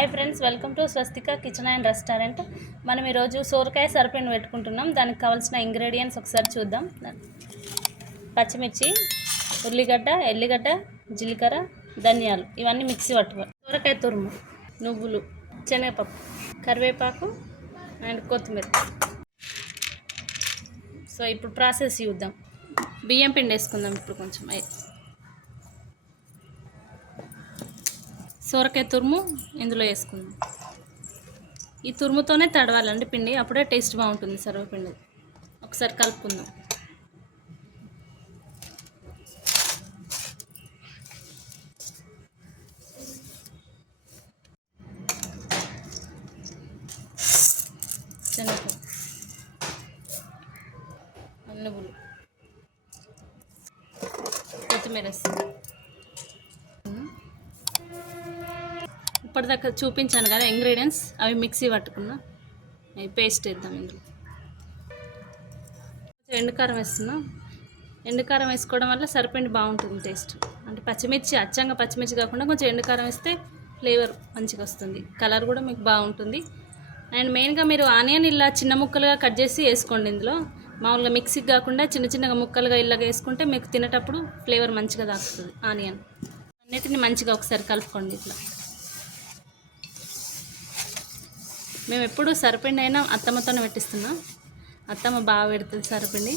Hi friends, welcome to Swastika kitchen and restaurant. మనం ఈరోజు సోరకాయ సర్పిండి పెట్టుకుంటున్నాం. దానికి కావాల్సిన ఇంగ్రీడియంట్స్ ఒకసారి చూద్దాం. పచ్చిమిర్చి, ఉల్లిగడ్డ, ఎల్లిగడ్డ, జీలకర్ర, ధనియాలు ఇవన్నీ మిక్సీ పట్టుకోవాలి. సోరకాయ తురుము, నువ్వులు, శనగపప్పు, కరివేపాకు అండ్ కొత్తిమీర. సో ఇప్పుడు ప్రాసెస్ చూద్దాం. బియ్యం పిండి వేసుకుందాం. ఇప్పుడు కొంచెం సోరకాయ తురుము ఇందులో వేసుకుందాం. ఈ తురుముతోనే తడవాలండి పిండి, అప్పుడే టేస్ట్ బాగుంటుంది సర్వపిండి. ఒకసారి కలుపుకుందాం. శనగపప్పు, నువ్వులు, కొత్తిమీర వేస్తాం. ఇప్పటిదాకా చూపించాను కదా ఇంగ్రీడియంట్స్, అవి మిక్సీ పట్టుకున్నా. అవి పేస్ట్ వేద్దాం. ఇందులో ఎండుకారం వేస్తున్నాం. ఎండుకారం వేసుకోవడం వల్ల సరిపిండి బాగుంటుంది టేస్ట్. అంటే పచ్చిమిర్చి అచ్చంగా పచ్చిమిర్చి కాకుండా కొంచెం ఎండుకారం వేస్తే ఫ్లేవర్ మంచిగా వస్తుంది, కలర్ కూడా మీకు బాగుంటుంది. అండ్ మెయిన్గా మీరు ఆనియన్ ఇలా చిన్న ముక్కలుగా కట్ చేసి వేసుకోండి. ఇందులో మామూలుగా మిక్సీకి కాకుండా చిన్న చిన్నగా ముక్కలుగా ఇలాగ వేసుకుంటే మీకు తినేటప్పుడు ఫ్లేవర్ మంచిగా తాకుతుంది. ఆనియన్ అన్నిటిని మంచిగా ఒకసారి కలుపుకోండి. ఇట్లా మేము ఎప్పుడు సరిపిండి అయినా అత్తమ్మతోనే పెట్టిస్తున్నాం. అత్తమ్మ బాగా పెడుతుంది సరిపిండి.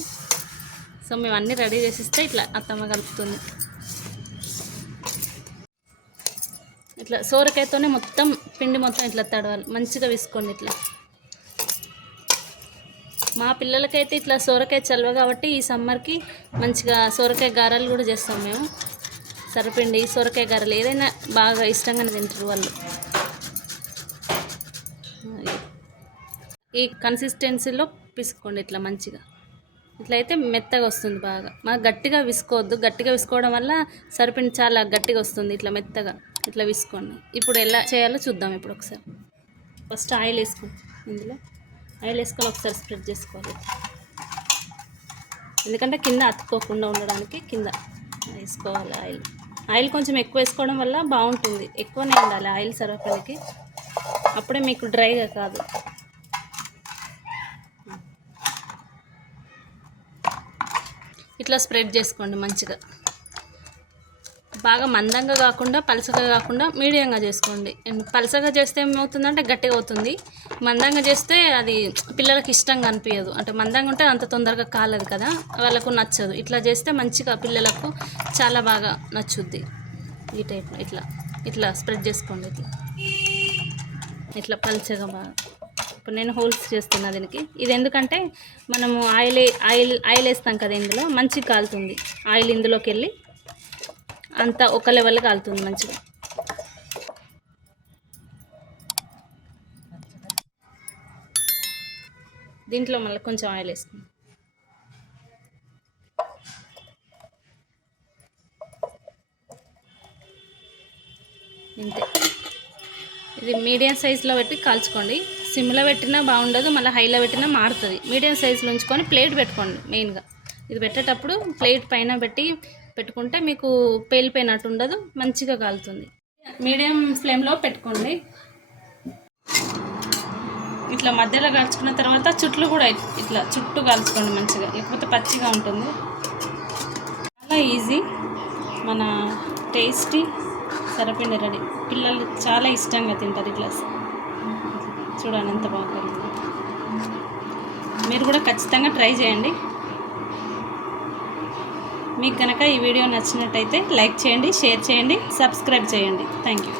సో మేము అన్నీ రెడీ చేసిస్తే ఇట్లా అత్తమ్మ కలుపుతుంది. ఇట్లా సోరకాయతోనే మొత్తం పిండి మొత్తం ఇట్లా తడవాలి, మంచిగా వేసుకోండి. ఇట్లా మా పిల్లలకైతే ఇట్లా సోరకాయ చల్వ కాబట్టి ఈ సమ్మర్కి మంచిగా సోరకాయ గారెలు కూడా చేస్తాం మేము. సరిపిండి సోరకాయ గారెలు ఏదైనా బాగా ఇష్టంగానే తింటారు వాళ్ళు. ఈ కన్సిస్టెన్సీలో పిసుకోండి ఇట్లా మంచిగా. ఇట్లా అయితే మెత్తగా వస్తుంది బాగా. మాకు గట్టిగా విసుకోవద్దు, గట్టిగా విసుకోవడం వల్ల సరిపిండి చాలా గట్టిగా వస్తుంది. ఇట్లా మెత్తగా ఇట్లా విసుకోండి. ఇప్పుడు ఎలా చేయాలో చూద్దాం. ఇప్పుడు ఒకసారి ఫస్ట్ ఆయిల్ వేసుకోండి. ఇందులో ఆయిల్ వేసుకొని ఒకసారి స్ప్రెడ్ చేసుకోవాలి. ఎందుకంటే కింద అతుక్కోకుండా ఉండడానికి కింద వేసుకోవాలి ఆయిల్. ఆయిల్ కొంచెం ఎక్కువ వేసుకోవడం వల్ల బాగుంటుంది. ఎక్కువనే ఉండాలి ఆయిల్ సరిపడికి, అప్పుడే మీకు డ్రైగా కాదు. ఇట్లా స్ప్రెడ్ చేసుకోండి మంచిగా. బాగా మందంగా కాకుండా పలసగా కాకుండా మీడియంగా చేసుకోండి. పలసగా చేస్తే ఏమవుతుందంటే గట్టిగా అవుతుంది. మందంగా చేస్తే అది పిల్లలకి ఇష్టంగా అనిపించదు. అంటే మందంగా ఉంటే అంత తొందరగా కాలదు కదా, వాళ్ళకు నచ్చదు. ఇట్లా చేస్తే మంచిగా పిల్లలకు చాలా బాగా నచ్చుద్ది. ఈ టైప్లో ఇట్లా ఇట్లా స్ప్రెడ్ చేసుకోండి. ఇట్లా ఇట్లా పలచగా బాగా. ఇప్పుడు నేను హోల్స్ చేస్తున్నా దీనికి. ఇది ఎందుకంటే మనము ఆయిల్ వేస్తాం కదా, ఇందులో మంచిగా కాలుతుంది. ఆయిల్ ఇందులోకి వెళ్ళి అంతా ఒక లెవెల్ కాలుతుంది మంచిగా. దీంట్లో మళ్ళీ కొంచెం ఆయిల్ వేసుకుందాం. ఇంతే. ఇది మీడియం సైజులో పెట్టి కాల్చుకోండి. సిమ్లో పెట్టినా బాగుండదు, మళ్ళీ హైలో పెట్టినా మారుతుంది. మీడియం సైజులో ఉంచుకొని ప్లేట్ పెట్టుకోండి. మెయిన్గా ఇది పెట్టేటప్పుడు ప్లేట్ పైన పెట్టుకుంటే మీకు పేలిపోయినట్టు ఉండదు, మంచిగా కాలుతుంది. మీడియం ఫ్లేమ్లో పెట్టుకోండి. ఇట్లా మధ్యలో కాల్చుకున్న తర్వాత చుట్లు కూడా ఇట్లా చుట్టూ కాల్చుకోండి మంచిగా, లేకపోతే పచ్చిగా ఉంటుంది. చాలా ఈజీ. మన టేస్టీ సరిపిండి రెడీ. పిల్లలు చాలా ఇష్టంగా తింటారు. ఇట్లా చూడండి ఎంత బాగుంది. మీరు కూడా ఖచ్చితంగా ట్రై చేయండి. మీకు కనుక ఈ వీడియో నచ్చినట్టయితే లైక్ చేయండి, షేర్ చేయండి, సబ్స్క్రైబ్ చేయండి. Thank you.